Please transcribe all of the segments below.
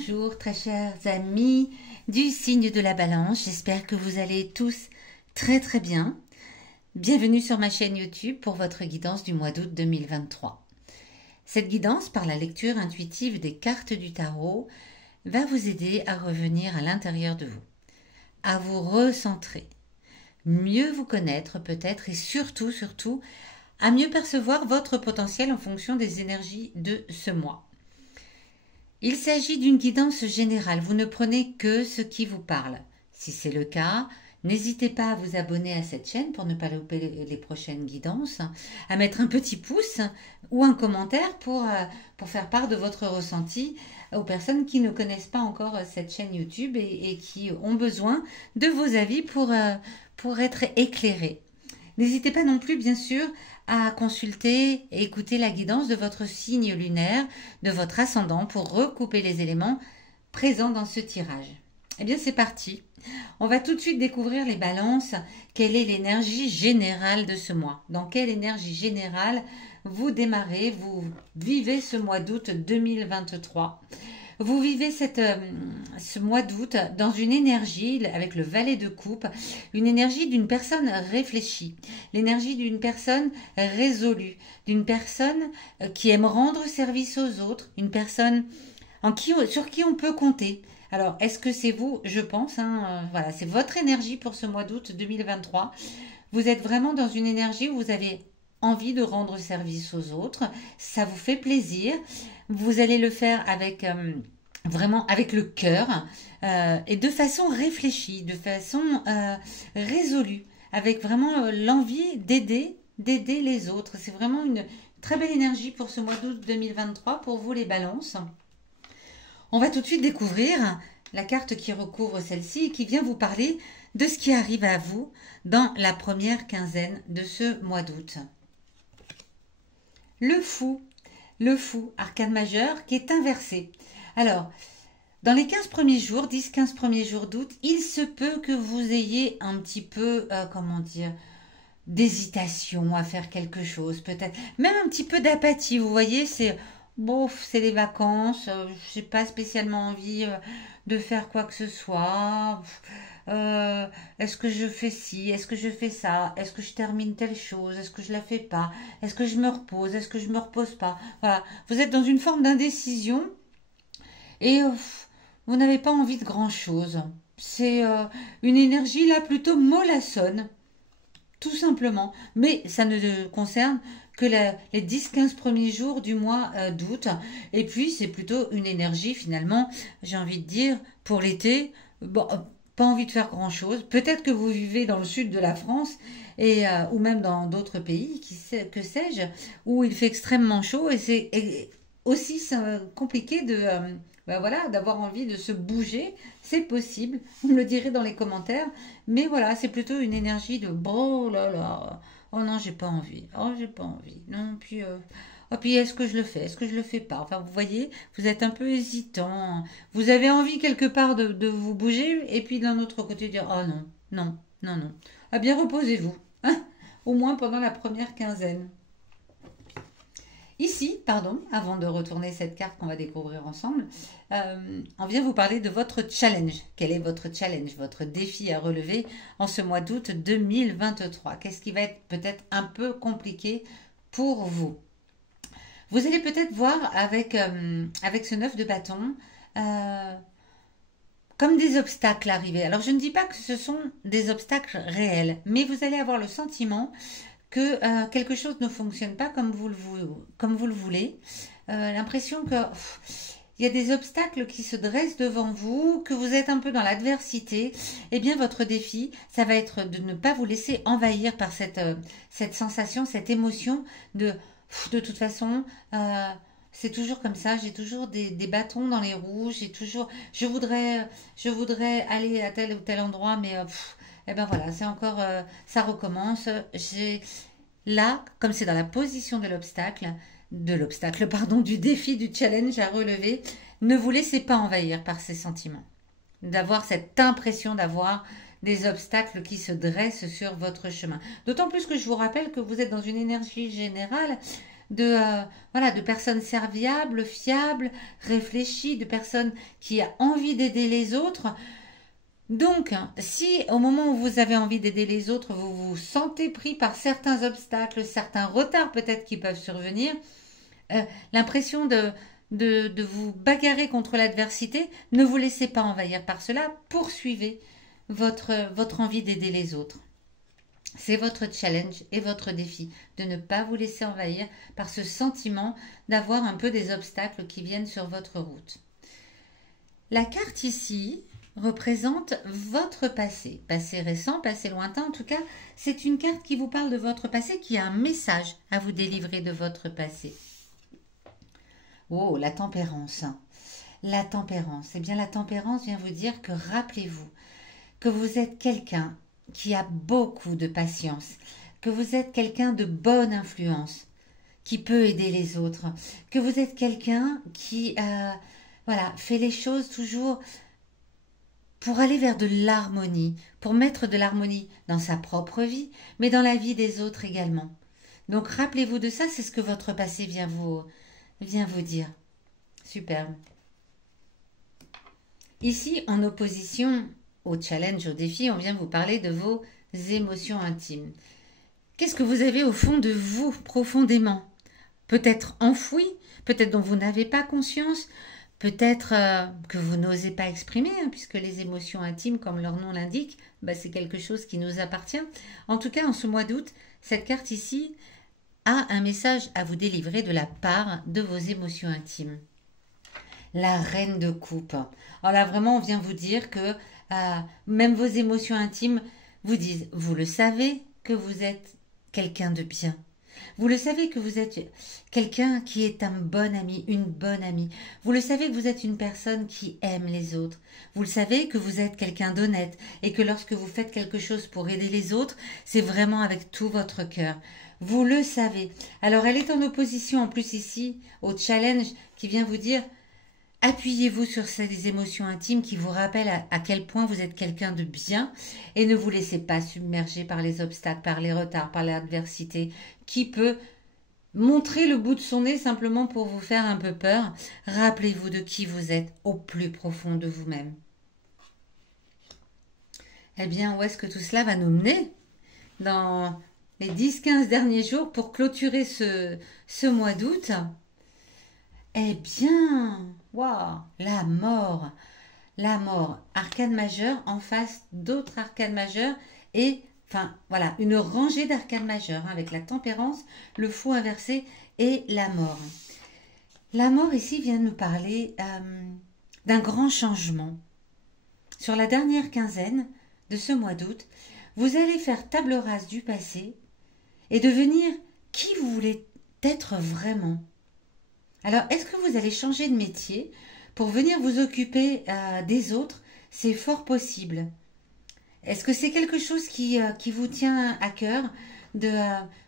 Bonjour très chers amis du signe de la balance, j'espère que vous allez tous très bien. Bienvenue sur ma chaîne YouTube pour votre guidance du mois d'août 2023. Cette guidance par la lecture intuitive des cartes du tarot va vous aider à revenir à l'intérieur de vous, à vous recentrer, mieux vous connaître peut-être et surtout à mieux percevoir votre potentiel en fonction des énergies de ce mois. Il s'agit d'une guidance générale, vous ne prenez que ce qui vous parle. Si c'est le cas, n'hésitez pas à vous abonner à cette chaîne pour ne pas louper les prochaines guidances, à mettre un petit pouce ou un commentaire pour faire part de votre ressenti aux personnes qui ne connaissent pas encore cette chaîne YouTube et qui ont besoin de vos avis pour être éclairées. N'hésitez pas non plus, bien sûr, à consulter et écouter la guidance de votre signe lunaire, de votre ascendant, pour recouper les éléments présents dans ce tirage. Eh bien, c'est parti. On va tout de suite découvrir les balances. Quelle est l'énergie générale de ce mois? Dans quelle énergie générale vous démarrez, vous vivez ce mois d'août 2023? Vous vivez ce mois d'août dans une énergie, avec le valet de coupe, une énergie d'une personne réfléchie, l'énergie d'une personne résolue, d'une personne qui aime rendre service aux autres, une personne sur qui on peut compter. Alors, est-ce que c'est vous? Je pense, voilà, c'est votre énergie pour ce mois d'août 2023. Vous êtes vraiment dans une énergie où vous avez envie de rendre service aux autres, ça vous fait plaisir. Vous allez le faire avec vraiment avec le cœur et de façon réfléchie, de façon résolue, avec vraiment l'envie d'aider les autres. C'est vraiment une très belle énergie pour ce mois d'août 2023 pour vous les balances. On va tout de suite découvrir la carte qui recouvre celle-ci et qui vient vous parler de ce qui arrive à vous dans la première quinzaine de ce mois d'août. Le fou, arcane majeur qui est inversé. Alors, dans les 15 premiers jours, 10-15 premiers jours d'août, il se peut que vous ayez un petit peu, d'hésitation à faire quelque chose, peut-être. Même un petit peu d'apathie, vous voyez, c'est les vacances, je n'ai pas spécialement envie de faire quoi que ce soit. Est-ce que je fais ci? Est-ce que je fais ça? Est-ce que je termine telle chose? Est-ce que je la fais pas? Est-ce que je me repose? Est-ce que je me repose pas? Voilà, vous êtes dans une forme d'indécision et vous n'avez pas envie de grand-chose. C'est une énergie là plutôt mollassonne, tout simplement. Mais ça ne concerne que les 10-15 premiers jours du mois d'août. Et puis c'est plutôt une énergie finalement, j'ai envie de dire, pour l'été. Bon, pas envie de faire grand-chose. Peut-être que vous vivez dans le sud de la France ou même dans d'autres pays, que sais-je, où il fait extrêmement chaud et c'est aussi compliqué d'avoir envie de se bouger. C'est possible, vous me le direz dans les commentaires. Mais voilà, c'est plutôt une énergie de oh là là, oh non, j'ai pas envie, oh j'ai pas envie, non, puis est-ce que je le fais? Est-ce que je le fais pas? Enfin, vous voyez, vous êtes un peu hésitant. Vous avez envie quelque part de vous bouger, et puis d'un autre côté dire oh non, non, non, non. Ah bien, reposez-vous, hein, au moins pendant la première quinzaine. Ici, pardon, avant de retourner cette carte qu'on va découvrir ensemble, on vient vous parler de votre challenge. Quel est votre challenge, votre défi à relever en ce mois d'août 2023? Qu'est-ce qui va être peut-être un peu compliqué pour vous? Vous allez peut-être voir avec ce 9 de bâton comme des obstacles arriver. Alors je ne dis pas que ce sont des obstacles réels, mais vous allez avoir le sentiment que quelque chose ne fonctionne pas comme vous le voulez. L'impression que il y a des obstacles qui se dressent devant vous, que vous êtes un peu dans l'adversité. Eh bien, votre défi, ça va être de ne pas vous laisser envahir par cette sensation, cette émotion de toute façon, c'est toujours comme ça. J'ai toujours des bâtons dans les roues. Je voudrais aller à tel ou tel endroit, mais eh ben voilà, c'est encore, ça recommence. Là, comme c'est dans la position de l'obstacle, du défi, du challenge à relever, ne vous laissez pas envahir par ces sentiments. D'avoir cette impression d'avoir des obstacles qui se dressent sur votre chemin. D'autant plus que je vous rappelle que vous êtes dans une énergie générale voilà, de personnes serviables, fiables, réfléchies, de personnes qui ont envie d'aider les autres. Donc, si au moment où vous avez envie d'aider les autres, vous vous sentez pris par certains obstacles, certains retards peut-être qui peuvent survenir, l'impression de vous bagarrer contre l'adversité, ne vous laissez pas envahir par cela, poursuivez votre envie d'aider les autres. C'est votre challenge et votre défi de ne pas vous laisser envahir par ce sentiment d'avoir un peu des obstacles qui viennent sur votre route. La carte ici représente votre passé, passé récent, passé lointain. En tout cas, c'est une carte qui vous parle de votre passé, qui a un message à vous délivrer de votre passé. Oh, la tempérance. La tempérance. Eh bien, la tempérance vient vous dire que rappelez-vous que vous êtes quelqu'un qui a beaucoup de patience, que vous êtes quelqu'un de bonne influence, qui peut aider les autres, que vous êtes quelqu'un qui voilà, fait les choses toujours pour aller vers de l'harmonie, pour mettre de l'harmonie dans sa propre vie, mais dans la vie des autres également. Donc rappelez-vous de ça, c'est ce que votre passé vient vous dire. Superbe. Ici, en opposition au challenge, au défi, on vient vous parler de vos émotions intimes. Qu'est-ce que vous avez au fond de vous, profondément? Peut-être enfoui, peut-être dont vous n'avez pas conscience, peut-être que vous n'osez pas exprimer, hein, puisque les émotions intimes, comme leur nom l'indique, bah, c'est quelque chose qui nous appartient. En tout cas, en ce mois d'août, cette carte ici a un message à vous délivrer de la part de vos émotions intimes. La reine de coupe. Alors là, vraiment, on vient vous dire que même vos émotions intimes vous disent, vous le savez que vous êtes quelqu'un de bien. Vous le savez que vous êtes quelqu'un qui est un bon ami, une bonne amie. Vous le savez que vous êtes une personne qui aime les autres. Vous le savez que vous êtes quelqu'un d'honnête et que lorsque vous faites quelque chose pour aider les autres, c'est vraiment avec tout votre cœur. Vous le savez. Alors elle est en opposition en plus ici au challenge qui vient vous dire appuyez-vous sur ces émotions intimes qui vous rappellent à quel point vous êtes quelqu'un de bien et ne vous laissez pas submerger par les obstacles, par les retards, par l'adversité qui peut montrer le bout de son nez simplement pour vous faire un peu peur. Rappelez-vous de qui vous êtes au plus profond de vous-même. Eh bien, où est-ce que tout cela va nous mener dans les 10-15 derniers jours pour clôturer ce mois d'août? Eh bien, waouh, la mort, arcane majeure en face d'autres arcanes majeures et, enfin, voilà, une rangée d'arcanes majeures hein, avec la tempérance, le fou inversé et la mort. La mort ici vient nous parler d'un grand changement. Sur la dernière quinzaine de ce mois d'août, vous allez faire table rase du passé et devenir qui vous voulez être vraiment. Alors, est-ce que vous allez changer de métier pour venir vous occuper des autres? C'est fort possible. Est-ce que c'est quelque chose qui vous tient à cœur de,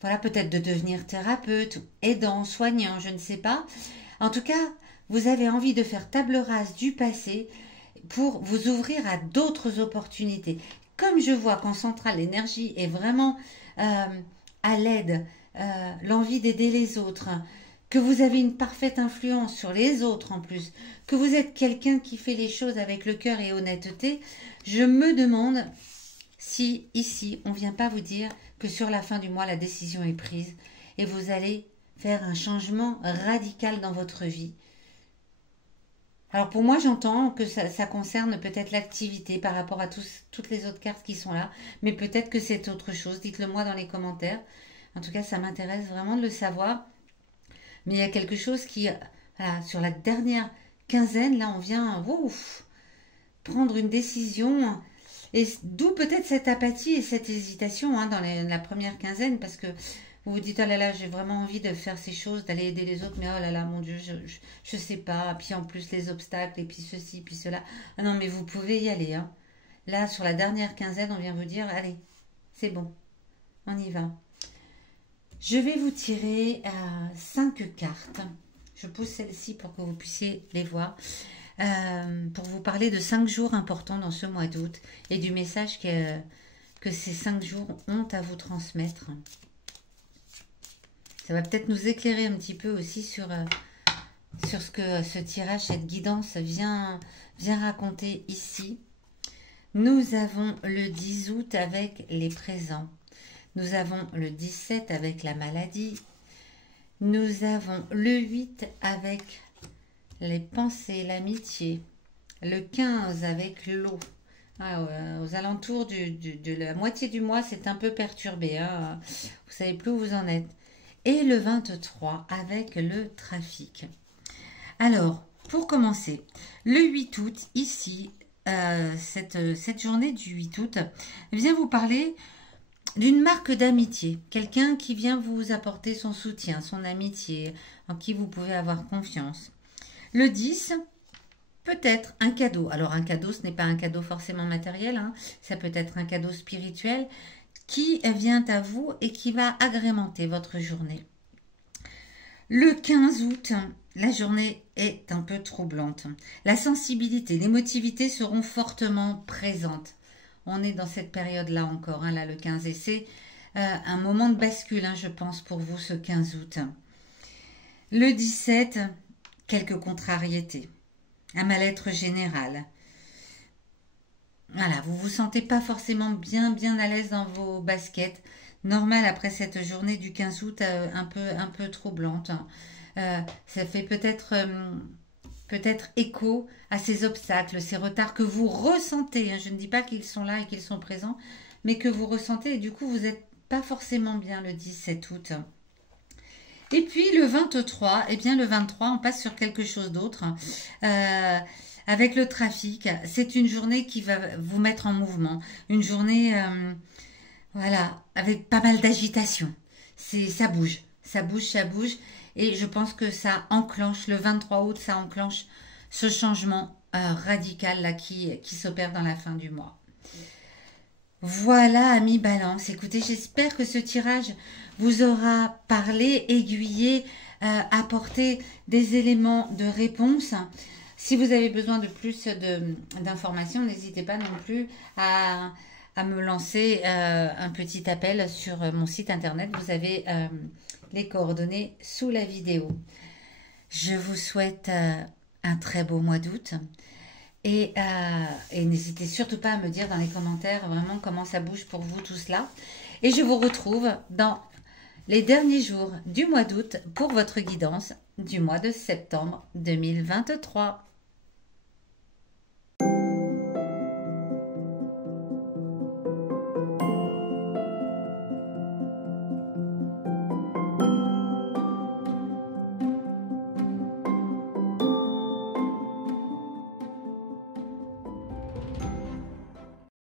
voilà, peut-être de devenir thérapeute, aidant, soignant, je ne sais pas. En tout cas, vous avez envie de faire table rase du passé pour vous ouvrir à d'autres opportunités. Comme je vois qu'en centrale, l'énergie est vraiment à l'aide, l'envie d'aider les autres, que vous avez une parfaite influence sur les autres en plus, que vous êtes quelqu'un qui fait les choses avec le cœur et honnêteté, je me demande si ici on ne vient pas vous dire que sur la fin du mois la décision est prise et vous allez faire un changement radical dans votre vie. Alors pour moi j'entends que ça concerne peut-être l'activité par rapport à toutes les autres cartes qui sont là, mais peut-être que c'est autre chose, dites-le moi dans les commentaires. En tout cas ça m'intéresse vraiment de le savoir. Mais il y a quelque chose qui, voilà, sur la dernière quinzaine, là, on vient prendre une décision. Et d'où peut-être cette apathie et cette hésitation hein, dans la première quinzaine, parce que vous vous dites, oh là là, j'ai vraiment envie de faire ces choses, d'aller aider les autres, mais oh là là, mon Dieu, je sais pas. Puis en plus, les obstacles, et puis ceci, puis cela. Ah non, mais vous pouvez y aller. Hein. Là, sur la dernière quinzaine, on vient vous dire, allez, c'est bon, on y va. Je vais vous tirer 5 cartes. Je pose celle-ci pour que vous puissiez les voir. Pour vous parler de 5 jours importants dans ce mois d'août et du message que ces 5 jours ont à vous transmettre. Ça va peut-être nous éclairer un petit peu aussi sur ce que ce tirage, cette guidance vient raconter ici. Nous avons le 10 août avec les présents. Nous avons le 17 avec la maladie. Nous avons le 8 avec les pensées, l'amitié. Le 15 avec l'eau. Aux alentours de la moitié du mois, c'est un peu perturbé. Hein. Vous savez plus où vous en êtes. Et le 23 avec le trafic. Alors, pour commencer, le 8 août, ici, cette journée du 8 août vient vous parler d'une marque d'amitié. Quelqu'un qui vient vous apporter son soutien, son amitié, en qui vous pouvez avoir confiance. Le 10, peut-être un cadeau. Alors, un cadeau, ce n'est pas un cadeau forcément matériel, hein. Ça peut être un cadeau spirituel qui vient à vous et qui va agrémenter votre journée. Le 15 août, la journée est un peu troublante. La sensibilité, l'émotivité seront fortement présentes. On est dans cette période-là encore, hein, là, le 15. Et c'est un moment de bascule, hein, je pense, pour vous, ce 15 août. Le 17, quelques contrariétés. Un mal-être général. Voilà, vous ne vous sentez pas forcément bien à l'aise dans vos baskets. Normal après cette journée du 15 août un peu troublante. Ça fait peut-être écho à ces obstacles, ces retards que vous ressentez. Hein. Je ne dis pas qu'ils sont là et qu'ils sont présents, mais que vous ressentez et du coup vous n'êtes pas forcément bien le 17 août. Et puis le 23, eh bien le 23, on passe sur quelque chose d'autre. Avec le trafic, c'est une journée qui va vous mettre en mouvement. Une journée, voilà, avec pas mal d'agitation. Ça bouge, ça bouge, ça bouge. Et je pense que ça enclenche, le 23 août, ça enclenche ce changement radical là qui s'opère dans la fin du mois. Voilà, amis Balance. Écoutez, j'espère que ce tirage vous aura parlé, aiguillé, apporté des éléments de réponse. Si vous avez besoin de plus d'informations, n'hésitez pas non plus à me lancer un petit appel sur mon site internet. Vous avez les coordonnées sous la vidéo. Je vous souhaite un très beau mois d'août. Et n'hésitez surtout pas à me dire dans les commentaires vraiment comment ça bouge pour vous tout cela. Et je vous retrouve dans les derniers jours du mois d'août pour votre guidance du mois de septembre 2023.